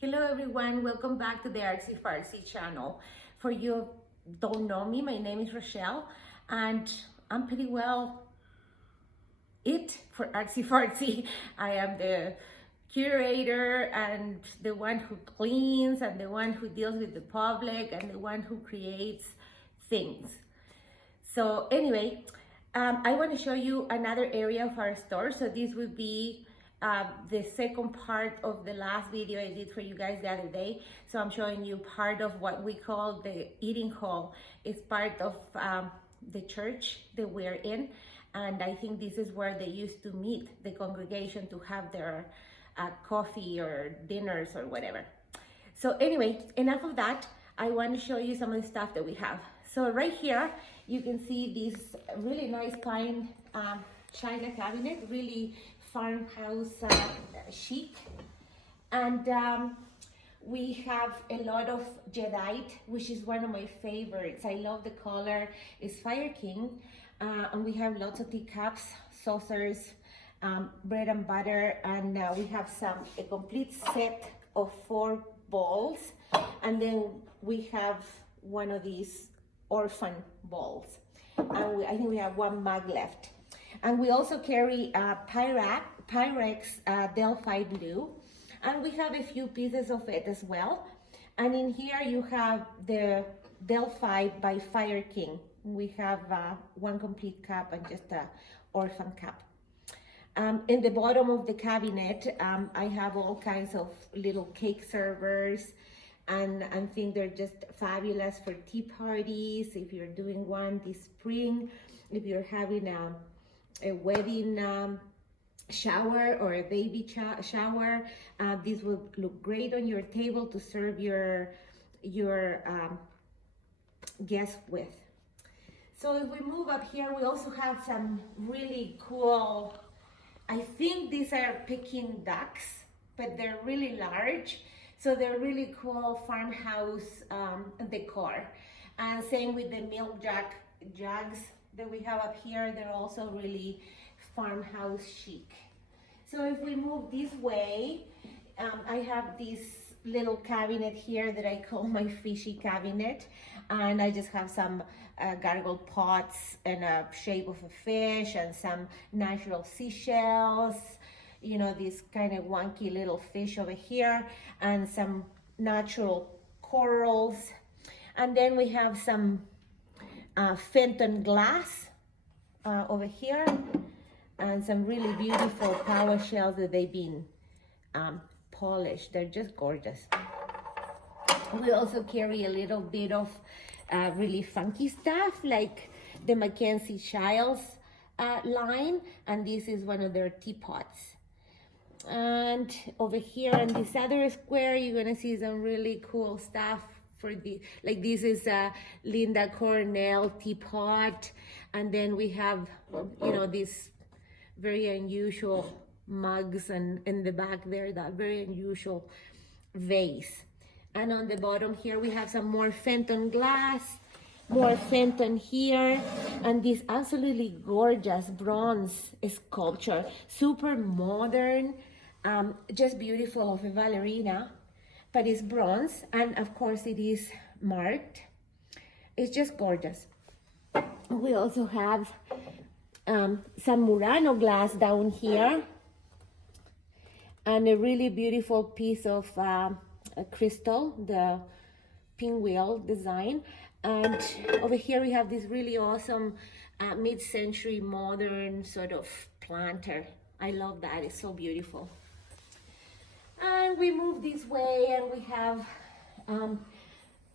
Hello everyone, welcome back to the Artsy Fartsy channel. For you who don't know me, my name is Rochelle and I'm pretty well it for Artsy Fartsy. I am the curator and the one who cleans and the one who deals with the public and the one who creates things. So anyway, I want to show you another area of our store. So this would be the second part of the last video I did for you guys the other day. So I'm showing you part of what we call the eating hall. It's part of the church that we're in, and I think this is where they used to meet the congregation to have their coffee or dinners or whatever. So anyway, enough of that. I want to show you some of the stuff that we have. So right here, you can see this really nice pine china cabinet, really farmhouse chic. And we have a lot of jadeite, which is one of my favorites. I love the color. It's Fire King. And we have lots of teacups, saucers, bread and butter, and we have a complete set of 4 bowls. And then we have one of these orphan bowls. And I think we have 1 mug left. And we also carry Pyrex Delphi blue. And we have a few pieces of it as well. And in here you have the Delphi by Fire King. We have 1 complete cup and just a orphan cup. In the bottom of the cabinet, I have all kinds of little cake servers, and I think they're just fabulous for tea parties. If you're doing one this spring, if you're having a wedding shower or a baby shower, this will look great on your table to serve your guests with. So if we move up here, we also have some really cool, I think these are Peking ducks, but they're really large. So they're really cool farmhouse decor. And same with the milk jugs that we have up here. They're also really farmhouse chic. So if we move this way, I have this little cabinet here that I call my fishy cabinet. And I just have some gargle pots and a shape of a fish and some natural seashells, you know, this kind of wonky little fish over here, and some natural corals. And then we have some Fenton glass over here, and some really beautiful power shells that they've been polished. They're just gorgeous. We also carry a little bit of really funky stuff like the Mackenzie Childs line, and this is one of their teapots. And over here on this other square, you're gonna see some really cool stuff for like this is a Linda Cornell teapot, and then we have, you know, these very unusual mugs, and in the back there, that very unusual vase. And on the bottom here, we have some more Fenton glass, more Fenton here, and this absolutely gorgeous bronze sculpture, super modern, just beautiful, of a ballerina, but it's bronze, and of course it is marked. It's just gorgeous. We also have some Murano glass down here, and a really beautiful piece of crystal, the pinwheel design. And over here we have this really awesome mid-century modern sort of planter. I love that, it's so beautiful. And we move this way and we have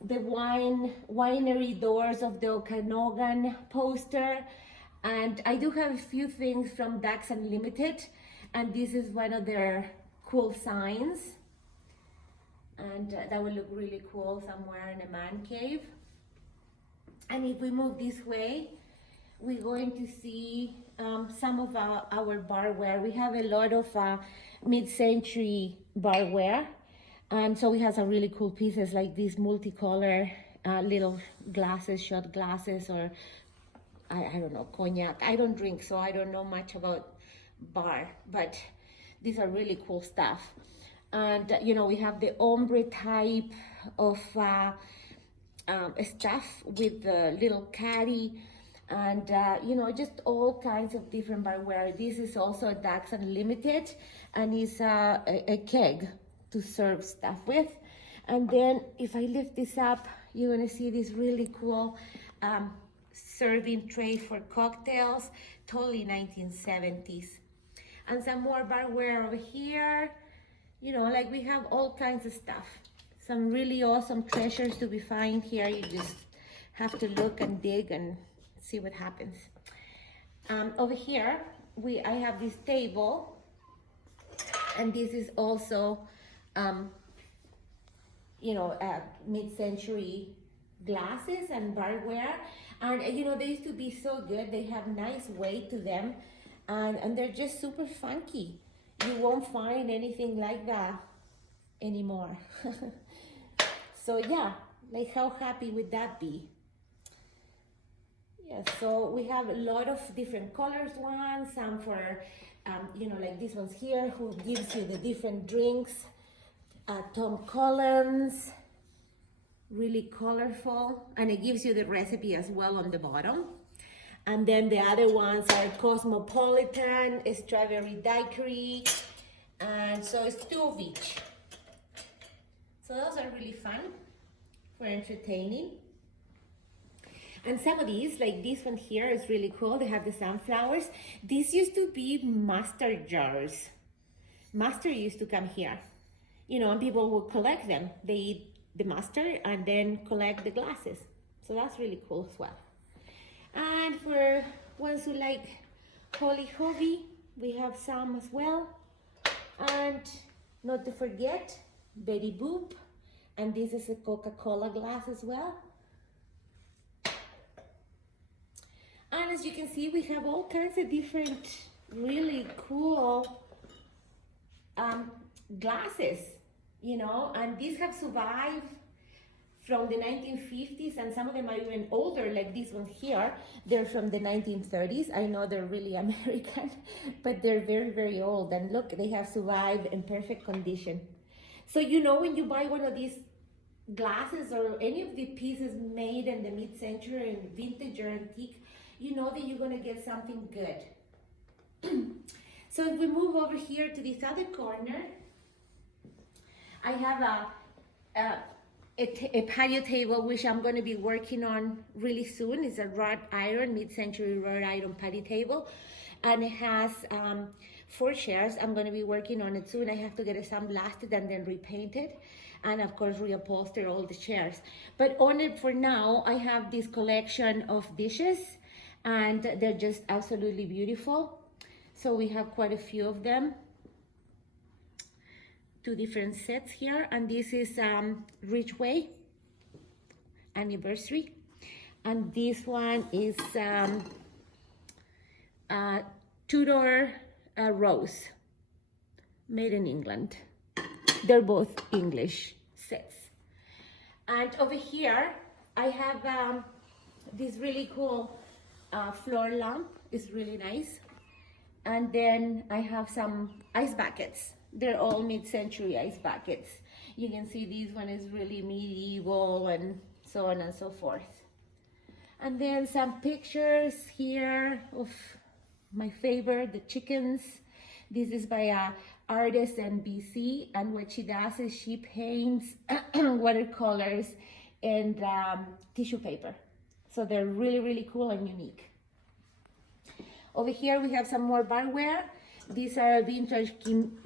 the winery doors of the Okanogan poster. And I do have a few things from Ducks Unlimited, and this is one of their cool signs. And that will look really cool somewhere in a man cave. And if we move this way, we're going to see some of our barware. We have a lot of mid-century barware, and so we have some really cool pieces like these multicolor little glasses, shot glasses, or I don't know, cognac. I don't drink, so I don't know much about bar, but these are really cool stuff. And you know, we have the ombre type of stuff with the little caddy, and you know, just all kinds of different barware. This is also Dax Unlimited, and it's a keg to serve stuff with. And then if I lift this up, you're gonna see this really cool serving tray for cocktails, totally 1970s. And some more barware over here. You know, like we have all kinds of stuff. Some really awesome treasures to be found here. You just have to look and dig and see what happens. Over here, I have this table, and this is also, you know, mid-century glasses and barware. And you know, they used to be so good. They have nice weight to them, and they're just super funky. You won't find anything like that anymore. So yeah, like how happy would that be? Yeah, so we have a lot of different colors ones, some for, you know, like this one's here, who gives you the different drinks. Tom Collins, really colorful, and it gives you the recipe as well on the bottom. And then the other ones are Cosmopolitan, Strawberry Daiquiri, and so it's 2 of each. So those are really fun for entertaining. And some of these, like this one here, is really cool. They have the sunflowers. These used to be mustard jars. Mustard used to come here, you know, and people would collect them. They eat the mustard and then collect the glasses. So that's really cool as well. And for ones who like Holly Hovey, we have some as well. And not to forget, Betty Boop. And this is a Coca-Cola glass as well. And as you can see, we have all kinds of different really cool glasses, you know, and these have survived from the 1950s, and some of them are even older, like this one here. They're from the 1930s. I know they're really American, but they're very, very old. And look, they have survived in perfect condition. So you know, when you buy one of these glasses or any of the pieces made in the mid-century and vintage or antique, you know that you're gonna get something good. So if we move over here to this other corner, I have a patio table, which I'm going to be working on really soon. It's a wrought iron, mid-century wrought iron patio table, and it has 4 chairs. I'm going to be working on it soon. I have to get it sandblasted and then repainted, and of course reupholster all the chairs. But on it for now, I have this collection of dishes, and they're just absolutely beautiful. So we have quite a few of them. 2 different sets here, and this is Ridgeway anniversary, and this one is Tudor Rose, made in England. They're both English sets. And over here I have this really cool floor lamp. It's really nice. And then I have some ice buckets. They're all mid-century ice buckets. You can see this one is really medieval and so on and so forth. And then some pictures here of my favorite, the chickens. This is by a artist in BC, and what she does is she paints watercolors and tissue paper. So they're really, really cool and unique. Over here we have some more barware. These are vintage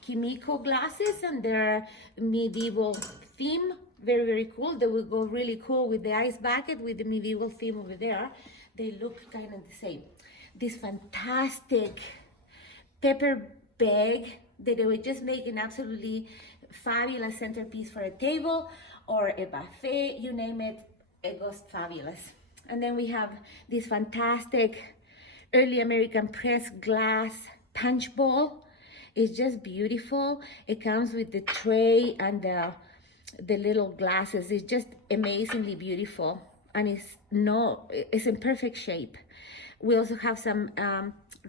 Kimiko glasses, and they're medieval theme. Very, very cool. They will go really cool with the ice bucket with the medieval theme over there. They look kind of the same. This fantastic pepper bag that they would just make an absolutely fabulous centerpiece for a table or a buffet, you name it, it goes fabulous. And then we have this fantastic early American pressed glass punch bowl. It's just beautiful. It comes with the tray and the little glasses. It's just amazingly beautiful, and it's in perfect shape. We also have some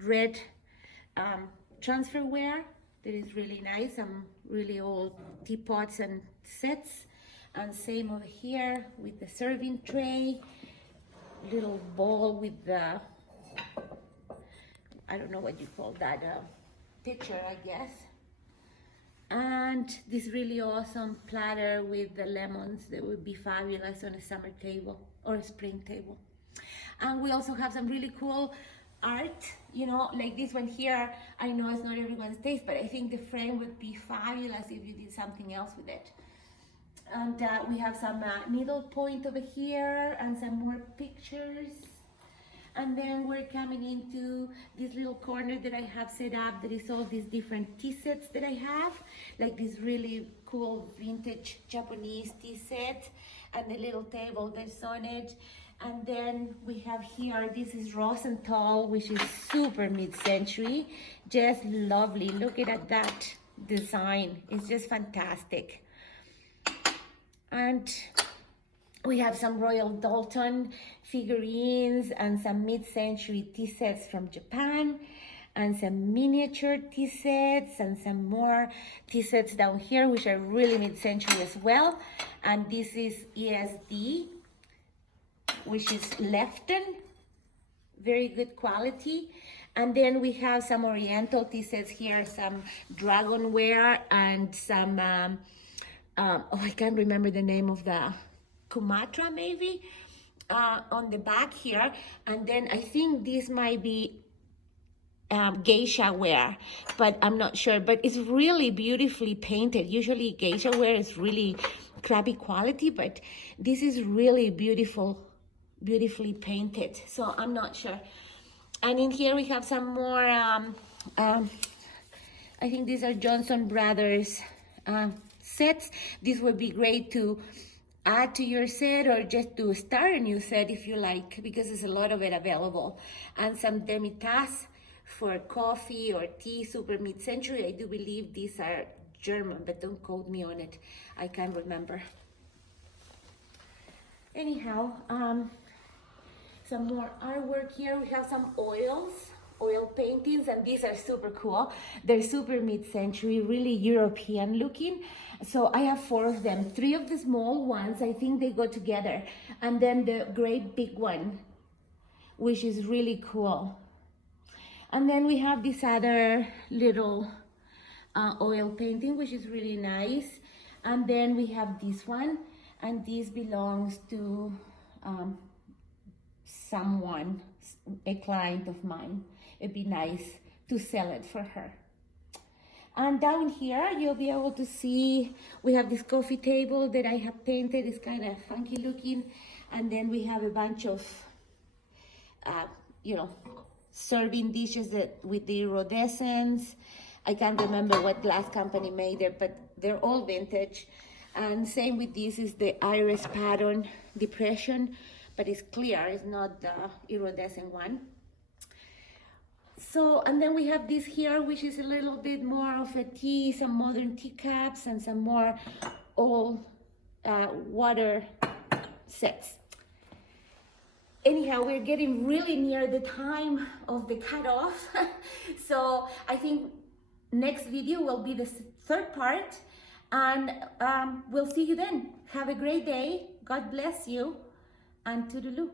red transferware that is really nice. Some really old teapots and sets. And same over here with the serving tray. Little bowl with the, I don't know what you call that, pitcher, I guess. And this really awesome platter with the lemons that would be fabulous on a summer table or a spring table. And we also have some really cool art, you know, like this one here. I know it's not everyone's taste, but I think the frame would be fabulous if you did something else with it. And we have some needle point over here and some more pictures. And then we're coming into this little corner that I have set up that is all these different tea sets that I have, like this really cool vintage Japanese tea set and the little table that's on it. And then we have here, this is Rosenthal, which is super mid-century, just lovely. Look at that design, it's just fantastic. And we have some Royal Doulton figurines and some mid-century tea sets from Japan and some miniature tea sets and some more tea sets down here, which are really mid-century as well. And this is ESD, which is Lefton, very good quality. And then we have some Oriental tea sets here, some dragon ware and some, oh, I can't remember the name of the Kumatra maybe, on the back here. And then I think this might be geisha ware, but I'm not sure. But it's really beautifully painted. Usually geisha ware is really crappy quality, but this is really beautifully painted. So I'm not sure. And in here we have some more, I think these are Johnson Brothers sets. This would be great to add to your set or just to start a new set if you like, because there's a lot of it available. And some demi-tasse for coffee or tea, super mid-century. I do believe these are German, but don't quote me on it. I can't remember. Anyhow, some more artwork here. We have some oil paintings, and these are super cool. They're super mid-century, really European looking. So I have 4 of them. 3 of the small ones, I think they go together. And then the great big one, which is really cool. And then we have this other little oil painting, which is really nice. And then we have this one, and this belongs to someone, a client of mine. It'd be nice to sell it for her. And down here, you'll be able to see, we have this coffee table that I have painted. It's kind of funky looking. And then we have a bunch of, you know, serving dishes that with the iridescence. I can't remember what glass company made it, but they're all vintage. And same with this is the iris pattern depression, but it's clear, it's not the iridescent one. So, and then we have this here, which is a little bit more of a tea, some modern teacups and some more old water sets. Anyhow, we're getting really near the time of the cutoff. So I think next video will be the 3rd part, and we'll see you then. Have a great day. God bless you, and toodaloo.